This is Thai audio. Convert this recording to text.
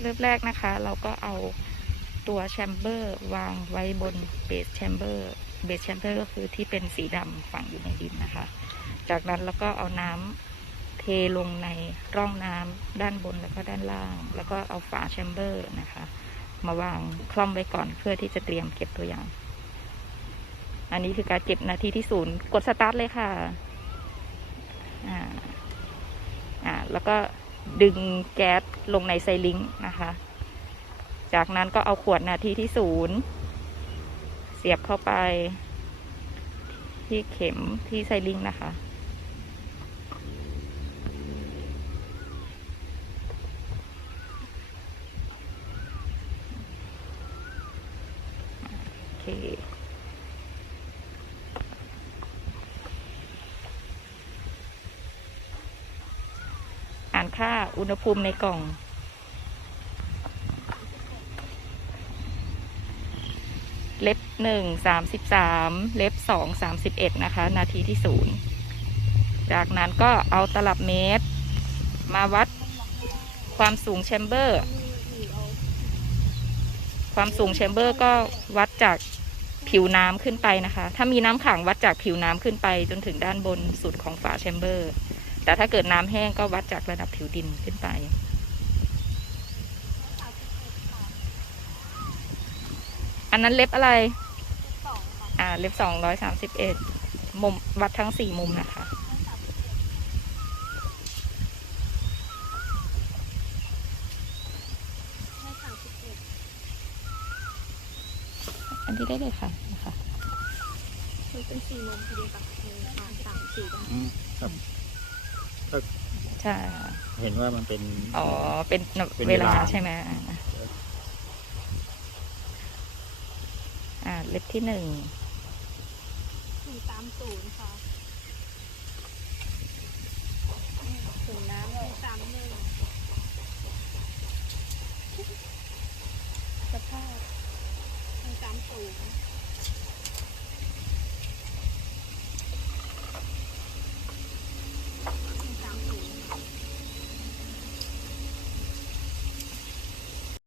เริ่มแรกนะคะ เราก็เอาตัวแชมเบอร์วางไว้บนเบสแชมเบอร์เบสแชมเบอร์ก็คือที่เป็นสีดำฝังอยู่ในดินนะคะ จากนั้นเราก็เอาน้ำเทลงในร่องน้ำด้านบนแล้วก็ด้านล่าง แล้วก็เอาฝาแชมเบอร์นะคะ มาวางคล่อมไว้ก่อนเพื่อที่จะเตรียมเก็บตัวอย่าง อันนี้คือการเก็บนาทีที่ศูนย์กดสตาร์ทเลยค่ะอ่าอ่าแล้วก็ ดึงแก๊สลงในไซลิงค์นะคะ จากนั้นก็เอาขวดนาทีที่ศูนย์เสียบเข้าไป ที่เข็มที่ไซลิงค์นะคะ โอเค อ่าน ค่าอุณหภูมิในกล่อง เล็บหนึ่งสามสิบสามเล็บสองสามสิบเอ็ดนะคะ นาทีที่ศูนย์จากนั้นก็เอาตลับเมตร มาวัดความสูงแชมเบอร์ ความสูงแชมเบอร์ก็วัดจากผิวน้ำขึ้นไปนะคะ ถ้ามีน้ำขังวัดจากผิวน้ำขึ้นไปจนถึงด้านบนสุดของฝาแชมเบอร์ แต่ถ้าเกิดน้ำแห้งก็วัดจากระดับผิวดินขึ้นไป อันนั้นเล็บอะไร อ่า เล็บสองร้อยสามสิบเอ็ดมุมวัดทั้งสี่มุมนะคะอันที่ได้เลยค่ะนะคะมันเป็นสี่มุมพอดีกับเออสามสามสี่กันอืมครับ ใช่ค่ะเห็นว่ามันเป็น อ๋อ เป็นเป็นเวเวลาลา ใช่ไหมอ่าอ่าเล็บที่หนึ่งสี่สามศูนย์ค่ะถึงน้ำเลยสามหนึ่งสภาพหนึ่งสามศูนย์